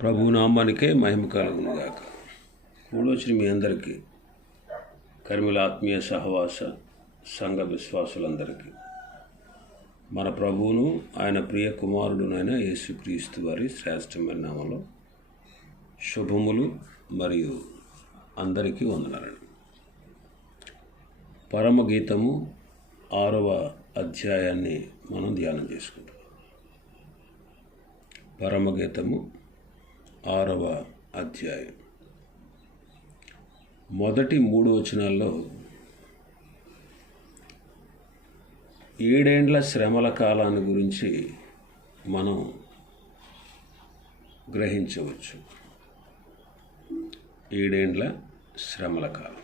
ప్రభు నామానికే మహిమ కలుగునుగాక. కూడొచ్చిన మీ అందరికీ కర్మిల ఆత్మీయ సహవాస సంఘ విశ్వాసులందరికీ మన ప్రభువును ఆయన ప్రియ కుమారుడునైన యేసుక్రీస్తు వారి శ్రేష్టమైన నామలో శుభములు మరియు అందరికీ వందనాలండి. పరమగీతము ఆరవ అధ్యాయాన్ని మనం ధ్యానం చేసుకుంటాం పరమగీతము ఆరవ అధ్యాయం. మొదటి మూడు వచనాల్లో ఏడేండ్ల శ్రమల కాలాన్ని గురించి మనం గ్రహించవచ్చు. ఏడేండ్ల శ్రమల కాలం.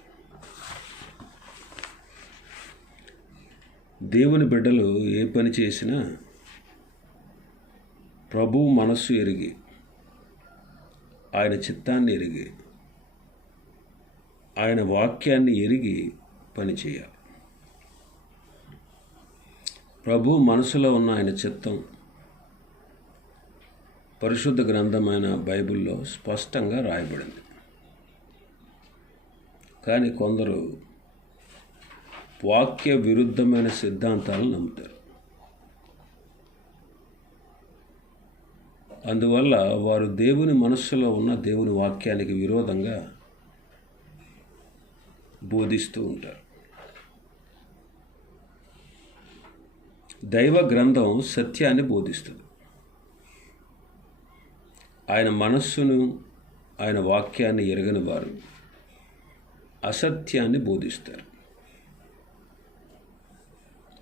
దేవుని బిడ్డలు ఏ పని చేసినా ప్రభు మనస్సు ఎరిగి ఆయన చిత్తాన్ని ఎరిగి ఆయన వాక్యాన్ని ఎరిగి పని చేయాలి ప్రభు మనసులో ఉన్న ఆయన చిత్తం పరిశుద్ధ గ్రంథమైన బైబిల్లో స్పష్టంగా రాయబడింది. కానీ కొందరు వాక్య విరుద్ధమైన సిద్ధాంతాలను నమ్ముతారు. అందువల్ల వారు దేవుని మనస్సులో ఉన్న దేవుని వాక్యానికి విరోధంగా బోధిస్తూ ఉంటారు. దైవ గ్రంథం సత్యాన్ని బోధిస్తుంది. ఆయన మనస్సును ఆయన వాక్యాన్ని ఎరగని వారు అసత్యాన్ని బోధిస్తారు.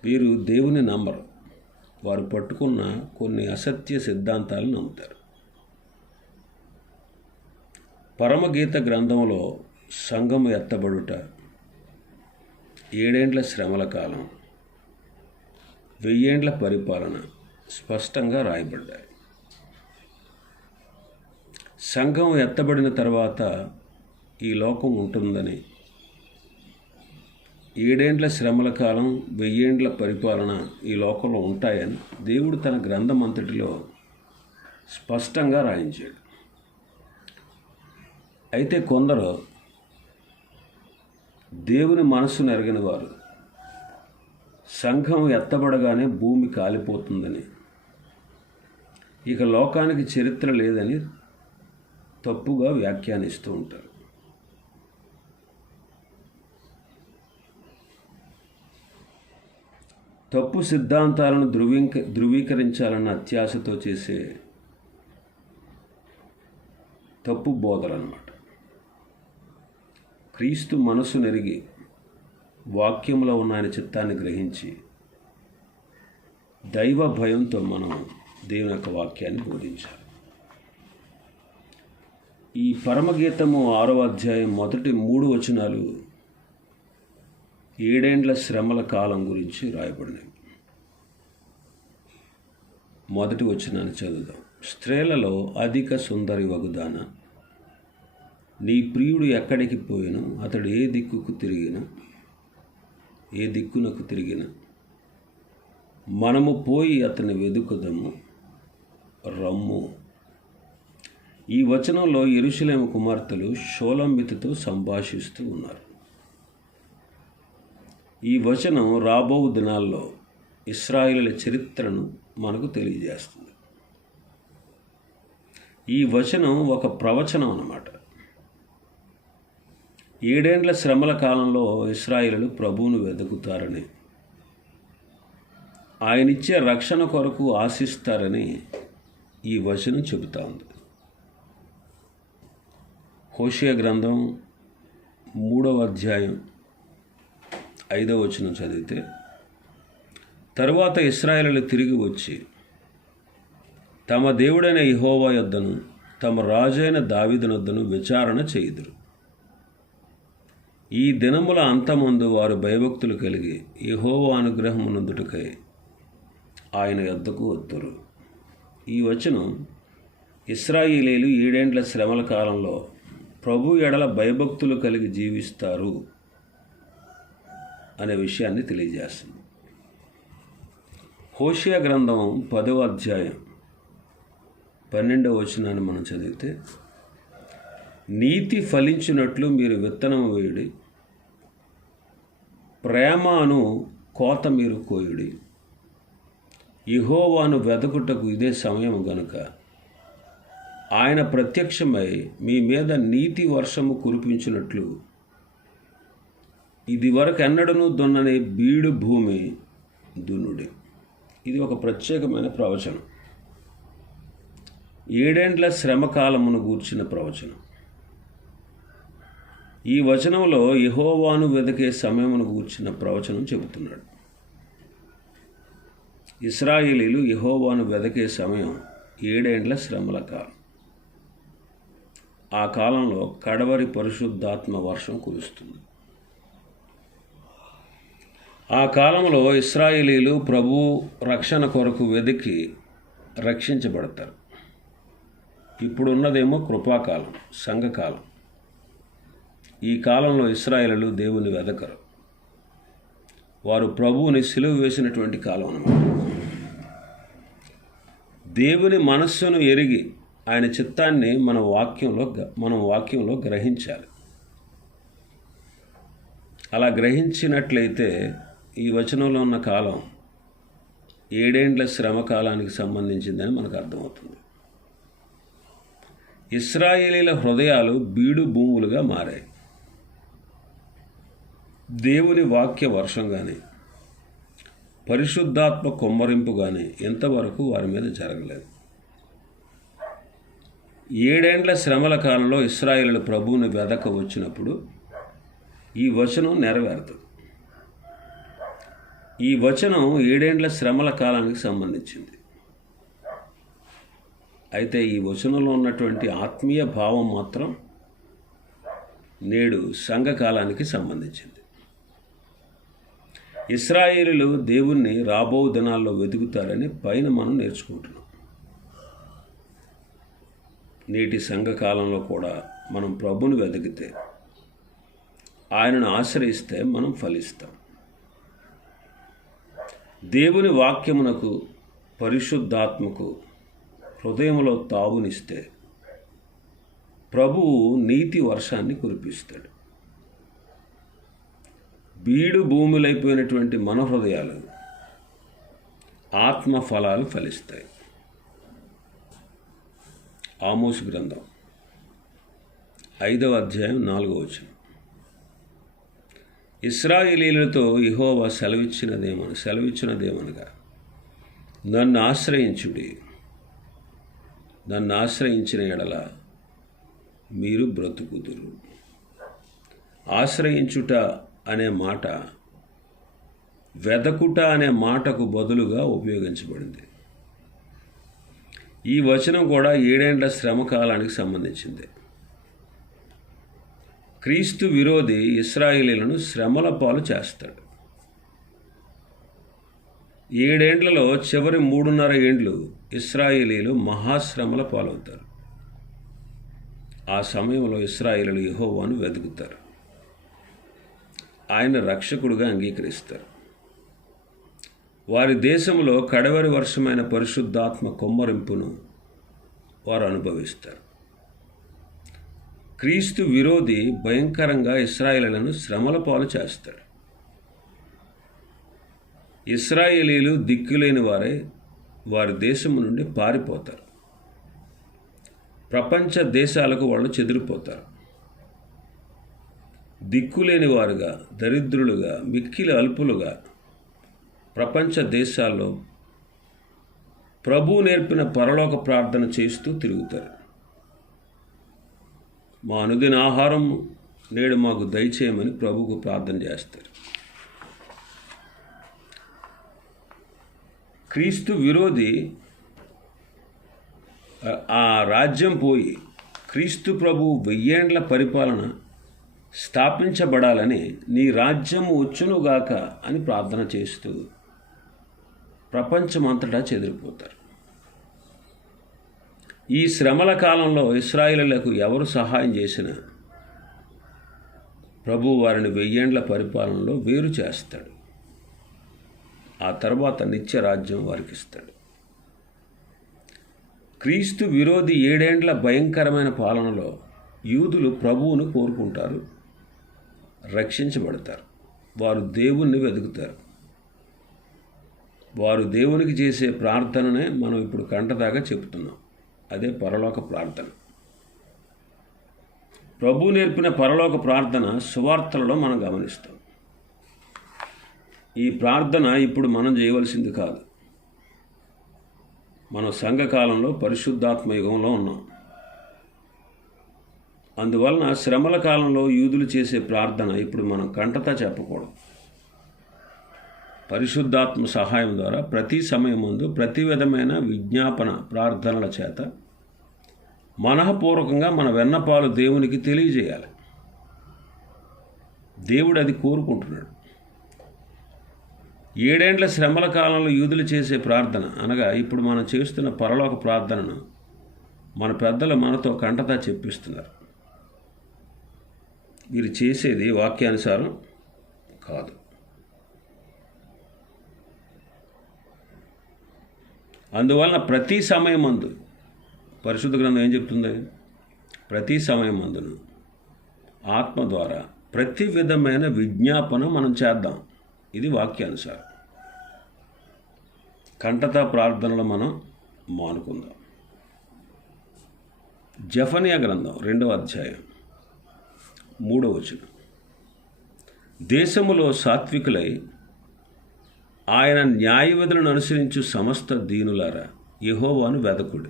వీరు దేవుని నమ్మరు. వారు పట్టుకున్న కొన్ని అసత్య సిద్ధాంతాలు నమ్ముతారు. పరమగీత గ్రంథంలో సంఘము ఎత్తబడుట ఏడేండ్ల శ్రమల కాలం వెయ్యేండ్ల పరిపాలన స్పష్టంగా రాయబడ్డాయి. సంఘం ఎత్తబడిన తర్వాత ఈ లోకం ఉంటుందని ఏడేండ్ల శ్రమల కాలం వెయ్యేండ్ల పరిపాలన ఈ లోకంలో ఉంటాయని దేవుడు తన గ్రంథం అంతటిలో స్పష్టంగా రాయించాడు. అయితే కొందరు దేవుని మనస్సు నెరగిన వారు సంఘం ఎత్తబడగానే భూమి కాలిపోతుందని ఇక లోకానికి చరిత్ర లేదని తప్పుగా వ్యాఖ్యానిస్తూ ఉంటారు. తప్పు సిద్ధాంతాలను ధృవీక ధృవీకరించాలన్న అత్యాశతో చేసే తప్పు బోధలు అన్నమాట క్రీస్తు మనసు నెరిగి వాక్యంలో ఉన్న ఆయన చిత్తాన్ని గ్రహించి దైవ భయంతో మనం దేవుని యొక్క వాక్యాన్ని బోధించాలి. ఈ పరమగీతము ఆరో అధ్యాయం మొదటి మూడు వచనాలు ఏడేండ్ల శ్రమల కాలం గురించి రాయబడినవి. మొదటి వచనాన్ని చదువుదాం. స్త్రీలలో అధిక సుందరి వగుదాన? నీ ప్రియుడు ఎక్కడికి పోయినో అతడు ఏ దిక్కుకు తిరిగినా? ఏ దిక్కునకు తిరిగినా? మనము పోయి అతని వెదుకుదము. రమ్ము. ఈ వచనంలో ఎరుశలేమ కుమార్తెలు షోలంబితితో సంభాషిస్తూ ఉన్నారు. ఈ వచనం రాబో దినాల్లో ఇస్రాయిల చరిత్రను మనకు తెలియజేస్తుంది. ఈ వచనం ఒక ప్రవచనం అన్నమాట. ఏడేండ్ల శ్రమల కాలంలో ఇస్రాయిలు ప్రభువును వెతుకుతారని ఆయనిచ్చే రక్షణ కొరకు ఆశిస్తారని ఈ వచనం చెబుతా ఉంది. హోషియ గ్రంథం మూడవ అధ్యాయం ఐదవ వచనం చదివితే తరువాత ఇస్రాయేలు తిరిగి వచ్చి తమ దేవుడైన ఇహోవా యొద్దను తమ రాజైన దావిదనొద్దను విచారణ చేయుదురు. ఈ దినముల అంతమందు వారు భయభక్తులు కలిగి యహోవా అనుగ్రహమునందుటకై ఆయన యొద్దకు వద్దురు ఈ వచనం ఇస్రాయిలీలు ఏడేండ్ల శ్రమల కాలంలో ప్రభు ఎడల భయభక్తులు కలిగి జీవిస్తారు. అనే విషయాన్ని తెలియజేస్తుంది. హోషియా గ్రంథం పదవ అధ్యాయం పన్నెండవ వచనాన్ని మనం చదివితే నీతి ఫలించినట్లు మీరు విత్తనం వేయుడి ప్రేమను కోత మీరు కోయుడి. ఇహోవాను వెదకుటకు ఇదే సమయం గనుక ఆయన ప్రత్యక్షమై మీ మీద నీతి వర్షము కురిపించినట్లు ఇది వరకు ఎన్నడను దున్నని బీడు భూమి దున్నుడి. ఇది ఒక ప్రత్యేకమైన ప్రవచనం. ఏడేండ్ల శ్రమకాలమును గూర్చిన ప్రవచనం. ఈ వచనంలో యహోవాను వెదకే సమయమును గూర్చిన ప్రవచనం చెబుతున్నాడు. ఇస్రాయేలీలు యహోవాను వెదకే సమయం ఏడేండ్ల శ్రమల కాలం. ఆ కాలంలో కడవరి పరిశుద్ధాత్మ వర్షం కురుస్తుంది. ఆ కాలంలో ఇస్రాయేలీలు ప్రభు రక్షణ కొరకు వెదికి రక్షించబడతారు. ఇప్పుడున్నదేమో కృపాకాలం సంఘకాలం. ఈ కాలంలో ఇస్రాయేలు దేవుని వెదకరు. వారు ప్రభువుని సిలువ వేసినటువంటి కాలం అనమాట దేవుని మనస్సును ఎరిగి ఆయన చిత్తాన్ని మన వాక్యంలో మనం వాక్యంలో గ్రహించాలి. అలా గ్రహించినట్లయితే ఈ వచనంలో ఉన్న కాలం ఏడేండ్ల శ్రమ కాలానికి సంబంధించిందని మనకు అర్థమవుతుంది. ఇస్రాయేలీల హృదయాలు బీడు భూములుగా మారాయి. దేవుని వాక్య వర్షం కానీ పరిశుద్ధాత్మ కొమ్మరింపు కానీ ఎంతవరకు వారి మీద జరగలేదు. ఏడేండ్ల శ్రమల కాలంలో ఇస్రాయేలు ప్రభువుని వెదక వచ్చినప్పుడు ఈ వచనం నెరవేరుతుంది. ఈ వచనం ఏడేండ్ల శ్రమల కాలానికి సంబంధించింది. అయితే ఈ వచనంలో ఉన్నటువంటి ఆత్మీయ భావం మాత్రం నేడు సంఘకాలానికి సంబంధించింది. ఇస్రాయేలీలు దేవుణ్ణి రాబో దినాల్లో వెతుకుతారని పైన మనం నేర్చుకుంటున్నాం. నేటి సంఘకాలంలో కూడా మనం ప్రభుని వెతికితే ఆయనను ఆశ్రయిస్తే మనం ఫలిస్తాం. దేవుని వాక్యమునకు పరిశుద్ధాత్మకు హృదయంలో తావునిస్తే ప్రభువు నీతి వర్షాన్ని కురిపిస్తాడు. బీడు భూములైపోయినటువంటి మన హృదయాలు ఆత్మ ఫలాలు ఫలిస్తాయి. ఆమోస్ గ్రంథం ఐదవ అధ్యాయం నాలుగవ వచనం. ఇస్రాయిలీలతో ఇహోవా సెలవిచ్చినదేమని సెలవిచ్చినదేమనగా నన్ను ఆశ్రయించుడి. నన్ను ఆశ్రయించిన ఎడల మీరు బ్రతుకుదురు. ఆశ్రయించుట అనే మాట వెదకుట అనే మాటకు బదులుగా ఉపయోగించబడింది. ఈ వచనం కూడా ఏడేండ్ల శ్రమ కాలానికి సంబంధించింది. క్రీస్తు విరోధి ఇస్రాయిలీలను శ్రమల పాలు చేస్తాడు. ఏడేండ్లలో చివరి మూడున్నర ఏండ్లు ఇస్రాయేలీలు మహాశ్రమల పాలవుతారు. ఆ సమయంలో ఇస్రాయేలీలు యహోవాను వెతుకుతారు. ఆయన రక్షకుడుగా అంగీకరిస్తారు. వారి దేశంలో కడవరి వర్షమైన పరిశుద్ధాత్మ కొమ్మరింపును వారు అనుభవిస్తారు. క్రీస్తు విరోధి భయంకరంగా ఇస్రాయేలను శ్రమల పాలు చేస్తాడు ఇస్రాయేలీలు దిక్కులేని వారే వారి దేశం నుండి పారిపోతారు. ప్రపంచ దేశాలకు వాళ్ళు చెదిరిపోతారు. దిక్కులేని వారుగా దరిద్రులుగా మిక్కిలి అల్పులుగా ప్రపంచ దేశాల్లో ప్రభు నేర్పిన పరలోక ప్రార్థన చేస్తూ తిరుగుతారు. మా అనుదిన ఆహారం నేడు మాకు దయచేయమని ప్రభుకు ప్రార్థన చేస్తారు. క్రీస్తు విరోధి ఆ రాజ్యం పోయి క్రీస్తు ప్రభు వెయ్యేండ్ల పరిపాలన స్థాపించబడాలని నీ రాజ్యం వచ్చునుగాక అని ప్రార్థన చేస్తూ ప్రపంచమంతటా చెదిరిపోతారు. ఈ శ్రమల కాలంలో ఇస్రాయిలకు ఎవరు సహాయం చేసినా ప్రభు వారిని వెయ్యేండ్ల పరిపాలనలో వేరు చేస్తాడు. ఆ తర్వాత నిత్య రాజ్యం వారికి ఇస్తాడు క్రీస్తు విరోధి ఏడేండ్ల భయంకరమైన పాలనలో యూదులు ప్రభువును కోరుకుంటారు రక్షించబడతారు. వారు దేవుణ్ణి వెతుకుతారు. వారు దేవునికి చేసే ప్రార్థననే మనం ఇప్పుడు కంటదాకా చెప్తున్నాం. అదే పరలోక ప్రార్థన. ప్రభు నేర్పిన పరలోక ప్రార్థన సువార్తలలో మనం గమనిస్తాం. ఈ ప్రార్థన ఇప్పుడు మనం చేయవలసింది కాదు. మనం సంఘకాలంలో పరిశుద్ధాత్మ యుగంలో ఉన్నాం. అందువలన శ్రమల కాలంలో యూదులు చేసే ప్రార్థన ఇప్పుడు మనం కంటతా చెప్పకూడదు. పరిశుద్ధాత్మ సహాయం ద్వారా ప్రతి సమయం ముందు ప్రతి విధమైన విజ్ఞాపన ప్రార్థనల చేత మనఃపూర్వకంగా మన వెన్నపాలు దేవునికి తెలియజేయాలి. దేవుడు అది కోరుకుంటున్నాడు. ఏడేండ్ల శ్రమల కాలంలో యూదులు చేసే ప్రార్థన అనగా ఇప్పుడు మనం చేస్తున్న పరలోక ప్రార్థనను మన పెద్దలు మనతో కంటతా చెప్పిస్తున్నారు. వీరు చేసేది వాక్యానుసారం కాదు. అందువలన ప్రతి సమయం అందు పరిశుద్ధ గ్రంథం ఏం చెప్తుంది? ప్రతి సమయం అందును ఆత్మ ద్వారా ప్రతి విధమైన విజ్ఞాపన మనం చేద్దాం. ఇది వాక్యానుసారం. కంటత ప్రార్థనలు మనం మానుకుందాం. జఫనియా గ్రంథం రెండవ అధ్యాయం మూడవ వచనం. దేశములో సాత్వికులై ఆయన న్యాయవిధులను అనుసరించు సమస్త దీనులారా యహోవాను వెదకుడి.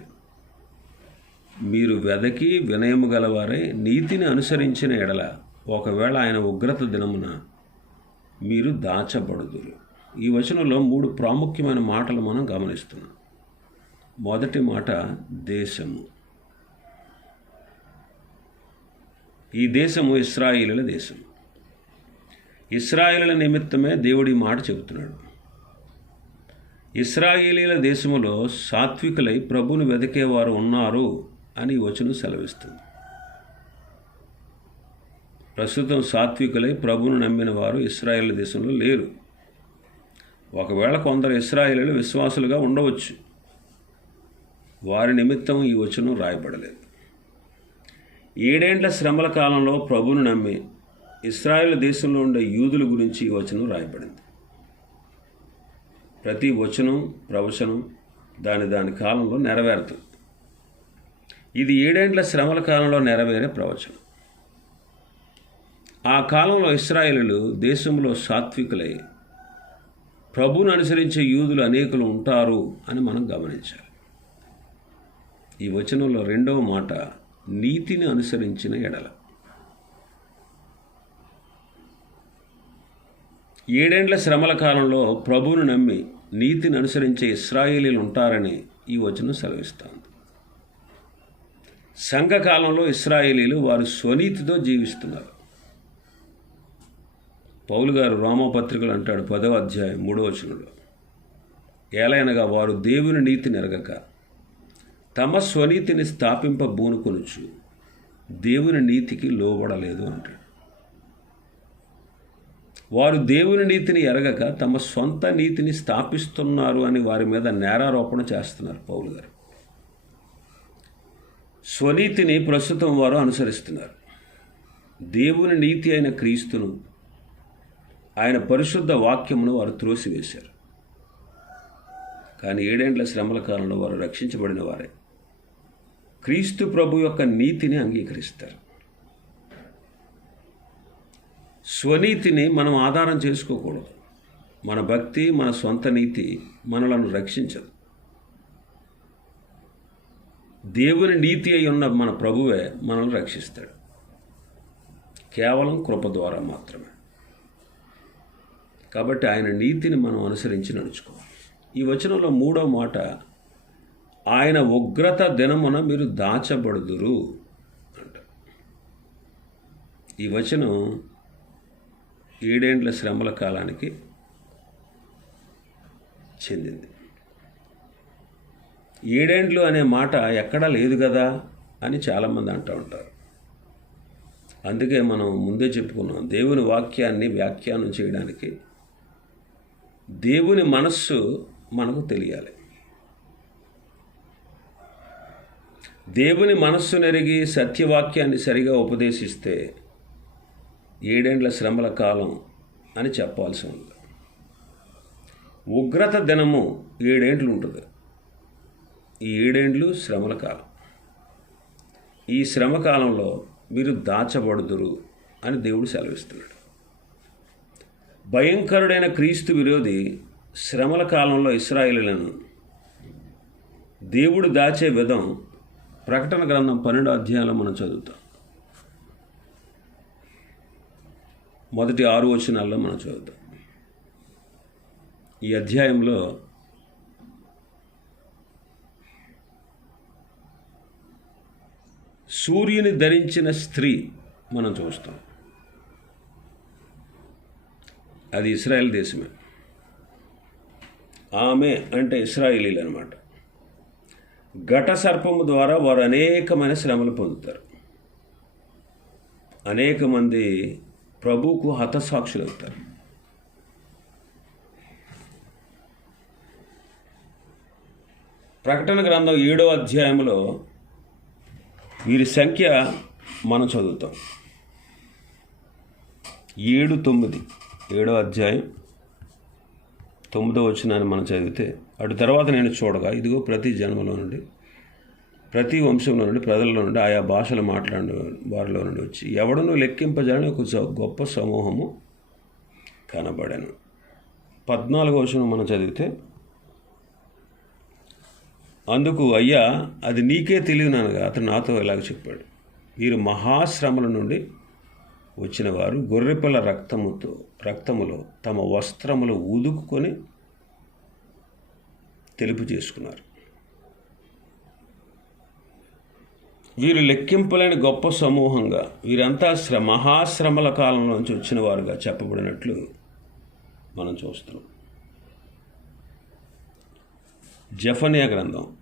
మీరు వెదకి వినయము గలవారై నీతిని అనుసరించిన ఎడల ఒకవేళ ఆయన ఉగ్రత దినమున మీరు దాచబడుదురు. ఈ వచనంలో మూడు ప్రాముఖ్యమైన మాటలు మనం గమనిస్తున్నాం. మొదటి మాట దేశము. ఈ దేశము ఇస్రాయిలుల దేశం ఇస్రాయిలుల నిమిత్తమే దేవుడి మాట చెబుతున్నాడు. ఇస్రాయేలీల దేశములో సాత్వికులై ప్రభును వెతికేవారు ఉన్నారు అని వచనం సెలవిస్తుంది. ప్రస్తుతం సాత్వికులై ప్రభును నమ్మిన వారు ఇస్రాయేల్ దేశంలో లేరు. ఒకవేళ కొందరు ఇస్రాయేలీలు విశ్వాసులుగా ఉండవచ్చు. వారి నిమిత్తం ఈ వచనం రాయబడలేదు. ఏడేండ్ల శ్రమల కాలంలో ప్రభును నమ్మి ఇస్రాయేల్ దేశంలో ఉండే యూదుల గురించి ఈ వచనం రాయబడింది. ప్రతి వచనం ప్రవచనం దాని దాని కాలంలో నెరవేరుతుంది. ఇది ఏడేండ్ల శ్రమల కాలంలో నెరవేరే ప్రవచనం. ఆ కాలంలో ఇస్రాయేలీలు దేశంలో సాత్వికులై ప్రభువును అనుసరించే యూదులు అనేకులు ఉంటారు అని మనం గమనించాలి. ఈ వచనంలో రెండవ మాట నీతిని అనుసరించిన ఎడల. ఏడేండ్ల శ్రమల కాలంలో ప్రభువును నమ్మి నీతిని అనుసరించే ఇస్రాయేలీలు ఉంటారని ఈ వచనం సెలవిస్తాను సంఘకాలంలో ఇస్రాయేలీలు వారు స్వనీతితో జీవిస్తున్నారు. పౌలు గారు రోమపత్రికలు అంటాడు పదవ అధ్యాయం మూడో వచనంలో. ఏలైనగా వారు దేవుని నీతి నెరగక తమ స్వనీతిని స్థాపింపబూనుకొనుచు దేవుని నీతికి లోబడలేదు అంటాడు. వారు దేవుని నీతిని ఎరగక తమ సొంత నీతిని స్థాపిస్తున్నారు అని వారి మీద నేరారోపణ చేస్తున్నారు పౌలు గారు. స్వనీతిని ప్రస్తుతం వారు అనుసరిస్తున్నారు. దేవుని నీతి అయిన క్రీస్తును ఆయన పరిశుద్ధ వాక్యమును వారు త్రోసివేశారు. కానీ ఏడేండ్ల శ్రమల కాలంలో వారు రక్షించబడిన వారే. క్రీస్తు ప్రభు యొక్క నీతిని అంగీకరిస్తారు. స్వనీతిని మనం ఆధారం చేసుకోకూడదు. మన భక్తి మన సొంత నీతి మనలను రక్షించదు. దేవుని నీతి అయి ఉన్న మన ప్రభువే మనల్ని రక్షిస్తాడు. కేవలం కృప ద్వారా మాత్రమే. కాబట్టి ఆయన నీతిని మనం అనుసరించి నడుచుకోవాలి. ఈ వచనంలో మూడో మాట ఆయన ఉగ్రత దినమున మీరు దాచబడుదురు అంట ఈ వచనం ఏడేండ్ల శ్రమల కాలానికి చెందింది. ఏడేండ్లు అనే మాట ఎక్కడా లేదు కదా అని చాలామంది అంటూ ఉంటారు. అందుకే మనం ముందే చెప్పుకున్నాం దేవుని వాక్యాన్ని వ్యాఖ్యానం చేయడానికి దేవుని మనస్సు మనకు తెలియాలి. దేవుని మనస్సు నెరిగి సత్యవాక్యాన్ని సరిగా ఉపదేశిస్తే ఏడేండ్ల శ్రమల కాలం అని చెప్పాల్సి ఉంది. ఉగ్రత దినము ఏడేండ్లు ఉంటుంది ఈ ఏడేండ్లు శ్రమల కాలం. ఈ శ్రమ కాలంలో మీరు దాచబడుదురు అని దేవుడు సెలవిస్తున్నాడు. భయంకరుడైన క్రీస్తు విరోధి శ్రమల కాలంలో ఇస్రాయిలను దేవుడు దాచే విధం ప్రకటన గ్రంథం పన్నెండు అధ్యాయంలో మనం చదువుతాం. మొదటి ఆరు వచనాల్లో మనం చదువుతాం. ఈ అధ్యాయంలో సూర్యుని ధరించిన స్త్రీ మనం చూస్తాం. అది ఇస్రాయేల్ దేశమే. ఆమె అంటే ఇస్రాయిలీలు అనమాట ఘట సర్పము ద్వారా వారు అనేకమైన శ్రమలు పొందుతారు. అనేక మంది ప్రభువుకు హతసాక్షులు అవుతారు. ప్రకటన గ్రంథం ఏడో అధ్యాయంలో వీరి సంఖ్య మనం చదువుతాం. ఏడు తొమ్మిది ఏడో అధ్యాయం తొమ్మిదో వచ్చినాన్ని మనం చదివితే అటు తర్వాత నేను చూడగా ఇదిగో ప్రతి జన్మలో నుండి ప్రతి వంశంలో నుండి ప్రజల్లో నుండి ఆయా భాషలు మాట్లాడే వారిలో నుండి వచ్చి ఎవడనూ లెక్కింపజాలని ఒక గొప్ప సమూహము కనబడను. పద్నాలుగో వచనం మనం చదివితే అందుకు అయ్యా అది నీకే తెలియనగా అతను నాతో ఇలాగ చెప్పాడు. వీరు మహాశ్రమల నుండి వచ్చిన వారు గొర్రెపిల్ల రక్తముతో రక్తములో తమ వస్త్రములు ఉదుకుని తెలుపు చేసుకున్నారు. వీరు లెక్కింపులేని గొప్ప సమూహంగా వీరంతా శ్ర మహాశ్రమల కాలంలోంచి వచ్చిన వారుగా చెప్పబడినట్లు మనం చూస్తున్నాం. జఫనియా గ్రంథం.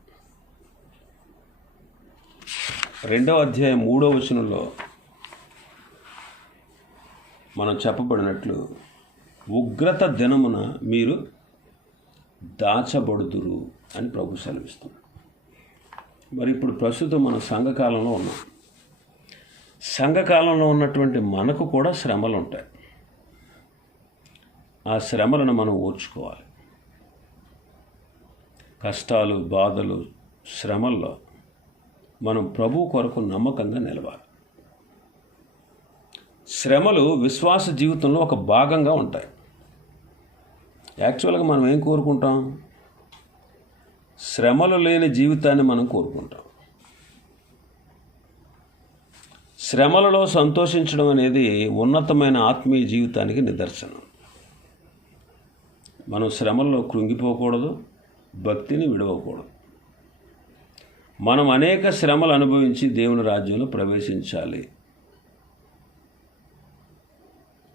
రెండవ అధ్యాయం మూడవ వచనంలో మనం చెప్పబడినట్లు ఉగ్రత దినమున మీరు దాచబడుదురు అని ప్రభు సెలవిస్తున్నాడు. మరి ఇప్పుడు ప్రస్తుతం మనం సంఘకాలంలో ఉన్నాం. సంఘకాలంలో ఉన్నటువంటి మనకు కూడా శ్రమలు ఉంటాయి. ఆ శ్రమలను మనం ఓర్చుకోవాలి. కష్టాలు బాధలు శ్రమల్లో మనం ప్రభు కొరకు నమ్మకంగా నిలవాలి. శ్రమలు విశ్వాస జీవితంలో ఒక భాగంగా ఉంటాయి. యాక్చువల్గా మనం ఏం కోరుకుంటాం? శ్రమలు లేని జీవితాన్ని మనం కోరుకుంటాం. శ్రమలలో సంతోషించడం అనేది ఉన్నతమైన ఆత్మీయ జీవితానికి నిదర్శనం. మనం శ్రమల్లో కృంగిపోకూడదు భక్తిని విడవకూడదు. మనం అనేక శ్రమలు అనుభవించి దేవుని రాజ్యంలో ప్రవేశించాలి.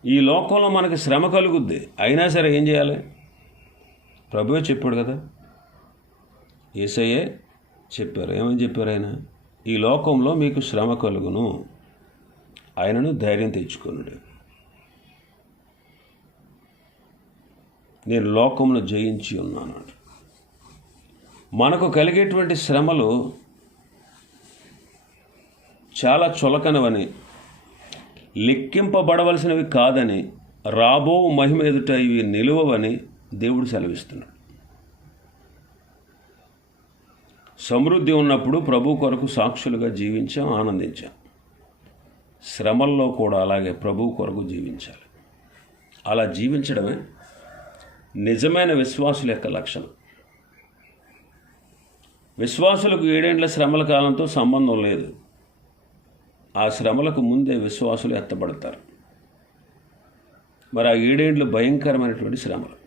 ఈ లోకంలో మనకి శ్రమ కలుగుద్ది. అయినా సరే ఏం చేయాలి? ప్రభువే చెప్పాడు కదా ఏసయ్యే చెప్పారు. ఏమని చెప్పారు ఆయన? ఈ లోకంలో మీకు శ్రమ కలుగును. ఆయనను ధైర్యం తెచ్చుకున్నాడు నేను లోకమును జయించి ఉన్నాను మనకు కలిగేటువంటి శ్రమలు చాలా చులకనవని లెక్కింపబడవలసినవి కాదని రాబో మహిమ ఎదుట ఇవి నిలువవని దేవుడు సెలవిస్తున్నాడు. సమృద్ధి ఉన్నప్పుడు ప్రభు కొరకు సాక్షులుగా జీవించాం ఆనందించాం. శ్రమల్లో కూడా అలాగే ప్రభు కొరకు జీవించాలి. అలా జీవించడమే నిజమైన విశ్వాసుల యొక్క లక్షణం. విశ్వాసులకు ఏడేండ్ల శ్రమల కాలంతో సంబంధం లేదు. ఆ శ్రమలకు ముందే విశ్వాసులు ఎత్తబడతారు. మరి ఆ ఏడేండ్లు భయంకరమైనటువంటి శ్రమలు.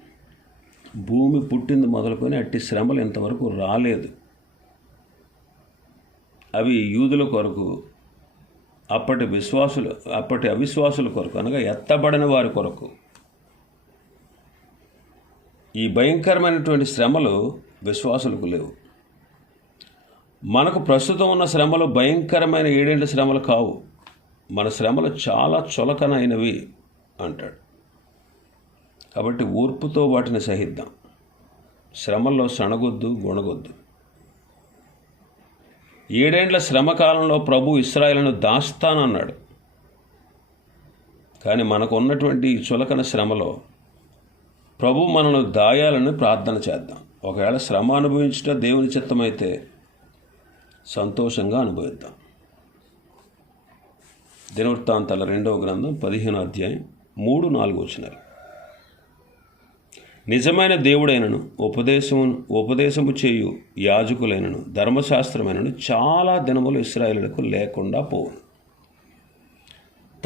భూమి పుట్టింది మొదలుకొని అట్టి శ్రమలు ఇంతవరకు రాలేదు. అవి యూదుల కొరకు అప్పటి విశ్వాసులు అప్పటి అవిశ్వాసుల కొరకు అనగా ఎత్తబడిన వారి కొరకు. ఈ భయంకరమైనటువంటి శ్రమలు విశ్వాసులకు లేవు. మనకు ప్రస్తుతం ఉన్న శ్రమలు భయంకరమైన ఏడేండ్ల శ్రమలు కావు. మన శ్రమలు చాలా చులకనైనవి అంటాడు. కాబట్టి ఓర్పుతో వాటిని సహిద్దాం. శ్రమల్లో సణగొద్దు గుణగొద్దు. ఏడేండ్ల శ్రమ కాలంలో ప్రభు ఇస్రాయలను దాస్తానన్నాడు. కానీ మనకు ఉన్నటువంటి ఈ చులకన శ్రమలో ప్రభు మనను దాయాలని ప్రార్థన చేద్దాం. ఒకవేళ శ్రమ అనుభవించట దేవుని చిత్తమైతే సంతోషంగా అనుభవిద్దాం. దినవృత్తాంతాల రెండవ గ్రంథం పదిహేను అధ్యాయం మూడు నాలుగు వచ్చినారు నిజమైన దేవుడైనను ఉపదేశము ఉపదేశము చేయు యాజకులైనను ధర్మశాస్త్రమైనను చాలా దినములు ఇస్రాయేలులకు లేకుండా పోవును.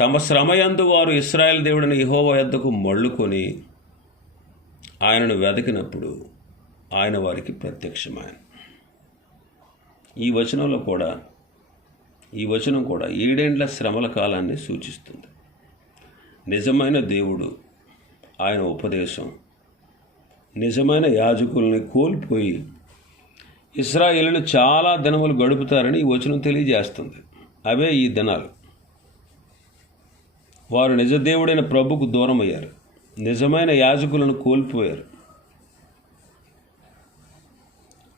తమ శ్రమయందు వారు ఇస్రాయేల్ దేవుడిని ఇహోవ యొద్దకు మళ్ళుకొని ఆయనను వెతికినప్పుడు ఆయన వారికి ప్రత్యక్షమైన ఈ వచనంలో కూడా ఈ వచనం కూడా ఏడేండ్ల శ్రమల కాలాన్ని సూచిస్తుంది. నిజమైన దేవుడు ఆయన ఉపదేశం నిజమైన యాజకుల్ని కోల్పోయి ఇస్రాయేలులు చాలా దినములు గడుపుతారని ఈ వచనం తెలియజేస్తుంది. అవే ఈ దినాలు. వారు నిజదేవుడైన ప్రభుకు దూరం అయ్యారు నిజమైన యాజకులను కోల్పోయారు.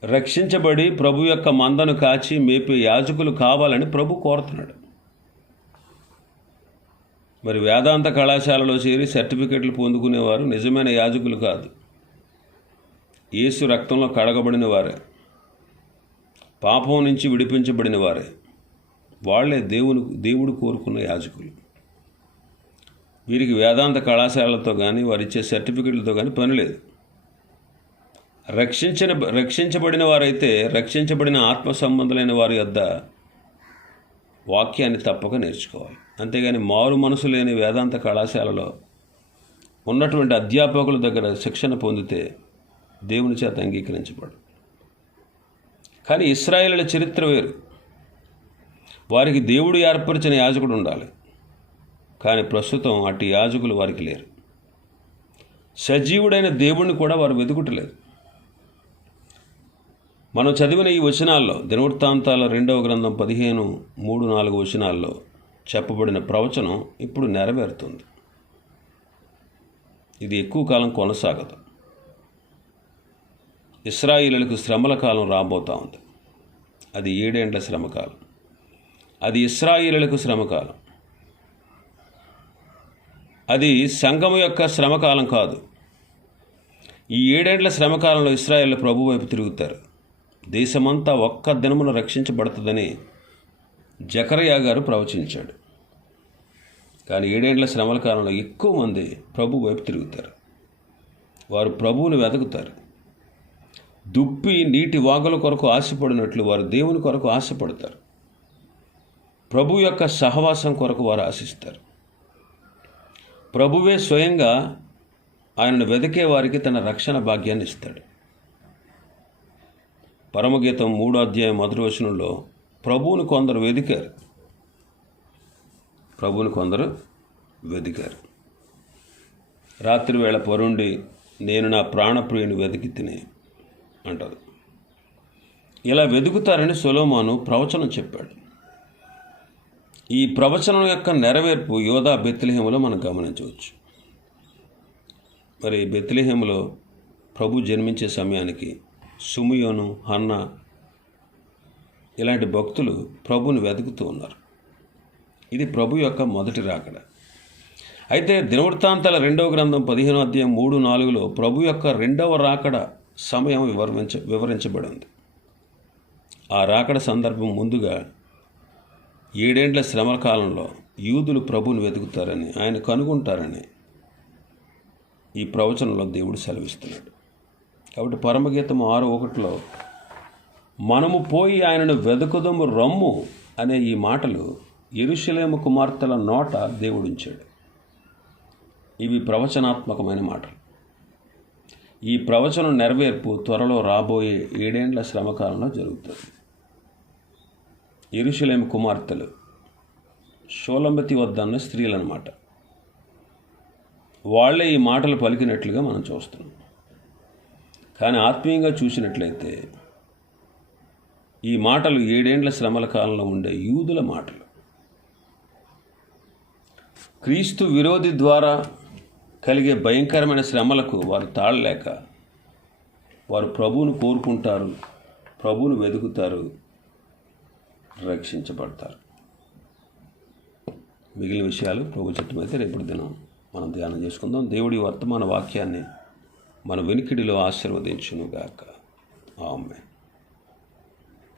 రక్షించబడి ప్రభు యొక్క మందను కాచి మేపే యాజకులు కావాలని ప్రభు కోరుతున్నాడు. మరి వేదాంత కళాశాలలో చేరి సర్టిఫికెట్లు పొందుకునేవారు నిజమైన యాజకులు కాదు. యేసు రక్తంలో కడగబడిన వారే పాపం నుంచి విడిపించబడిన వారే వాళ్ళే దేవుని దేవుడు కోరుకున్న యాజకులు. వీరికి వేదాంత కళాశాలతో కానీ వారిచ్చే సర్టిఫికెట్లతో కానీ పని లేదు. రక్షించిన రక్షించబడిన వారైతే రక్షించబడిన ఆత్మ సంబంధులైన వారి వద్ద వాక్యాన్ని తప్పక నేర్చుకోవాలి. అంతేగాని మారు మనసు లేని వేదాంత కళాశాలలో ఉన్నటువంటి అధ్యాపకుల దగ్గర శిక్షణ పొందితే దేవుని చేత అంగీకరించబడు. కానీ ఇస్రాయేలుల చరిత్ర వేరు. వారికి దేవుడు ఏర్పరిచిన యాజకుడు ఉండాలి. కానీ ప్రస్తుతం అటు యాజకులు వారికి లేరు. సజీవుడైన దేవుణ్ణి కూడా వారు వెతుకుటలేదు మనం చదివిన ఈ వచనాల్లో దినవృత్తాంతాల రెండవ గ్రంథం పదిహేను మూడు నాలుగు వచనాల్లో చెప్పబడిన ప్రవచనం ఇప్పుడు నెరవేరుతుంది. ఇది ఎక్కువ కాలం కొనసాగదు. ఇస్రాయిలకు శ్రమల కాలం రాబోతా ఉంది. అది ఏడేండ్ల శ్రమకాలం. అది ఇస్రాయిలకు శ్రమకాలం. అది సంఘము యొక్క శ్రమకాలం కాదు. ఈ ఏడేండ్ల శ్రమకాలంలో ఇస్రాయేల్ ప్రభు వైపు తిరుగుతారు. దేశమంతా ఒక్క దినమున రక్షించబడుతుందని జకరయ్య గారు ప్రవచించాడు. కానీ ఏడేండ్ల శ్రమల కాలంలో ఎక్కువ మంది ప్రభు వైపు తిరుగుతారు. వారు ప్రభువుని వెతుకుతారు. దుప్పి నీటి వాగుల కొరకు ఆశపడినట్లు వారు దేవుని కొరకు ఆశపడతారు. ప్రభు యొక్క సహవాసం కొరకు వారు ఆశిస్తారు. ప్రభువే స్వయంగా ఆయనను వెతికే వారికి తన రక్షణ భాగ్యాన్ని ఇస్తాడు. పరమగీతం మూడో అధ్యాయం మొదటి వచనంలో ప్రభువుని కొందరు వెదికారు. ప్రభువుని కొందరు వెదికారు. రాత్రివేళ పరుండి నేను నా ప్రాణప్రియుని వెతికి తిని అంటారు ఇలా వెతుకుతారని సొలోమాను ప్రవచనం చెప్పాడు. ఈ ప్రవచనం యొక్క నెరవేర్పు యోధా బెత్లహేములో మనం గమనించవచ్చు. మరి బెత్లహేములో ప్రభు జన్మించే సమయానికి సుమియోను హన్న ఇలాంటి భక్తులు ప్రభుని వెతుకుతూ ఉన్నారు. ఇది ప్రభు యొక్క మొదటి రాకడ. అయితే దినవృత్తాంతాల రెండవ గ్రంథం పదిహేనో అధ్యాయం మూడు నాలుగులో ప్రభు యొక్క రెండవ రాకడ సమయం వివరించ వివరించబడింది. ఆ రాకడ సందర్భం ముందుగా ఏడేండ్ల శ్రమల కాలంలో యూదులు ప్రభుని వెతుకుతారని ఆయన కనుగొంటారని ఈ ప్రవచనంలో దేవుడు సెలవిస్తున్నాడు. కాబట్టి పరమగీతం ఆరు ఒకటిలో మనము పోయి ఆయనను వెతుకుదము రమ్ము అనే ఈ మాటలు ఎరుషలేము కుమార్తెల నోట దేవుడుంచాడు ఇవి ప్రవచనాత్మకమైన మాటలు. ఈ ప్రవచనం నెరవేర్పు త్వరలో రాబోయే ఏడేండ్ల శ్రమకాలంలో జరుగుతుంది. ఇరుషులేం కుమార్తెలు షోలంబతి వద్దన్న స్త్రీలన్నమాట వాళ్ళే ఈ మాటలు పలికినట్లుగా మనం చూస్తున్నాం. కానీ ఆత్మీయంగా చూసినట్లయితే ఈ మాటలు ఏడేండ్ల శ్రమల కాలంలో ఉండే యూదుల మాటలు. క్రీస్తు విరోధి ద్వారా కలిగే భయంకరమైన శ్రమలకు వారు తాళలేక వారు ప్రభువును కోరుకుంటారు ప్రభువును వెతుకుతారు రక్షించబడతారు. మిగిలిన విషయాలు ప్రభు చట్టం అయితే రేపటి దినం మనం ధ్యానం చేసుకుందాం. దేవుడి వర్తమాన వాక్యాన్ని మన వెనుకిడిలో ఆశీర్వదించునుగాక. ఆమె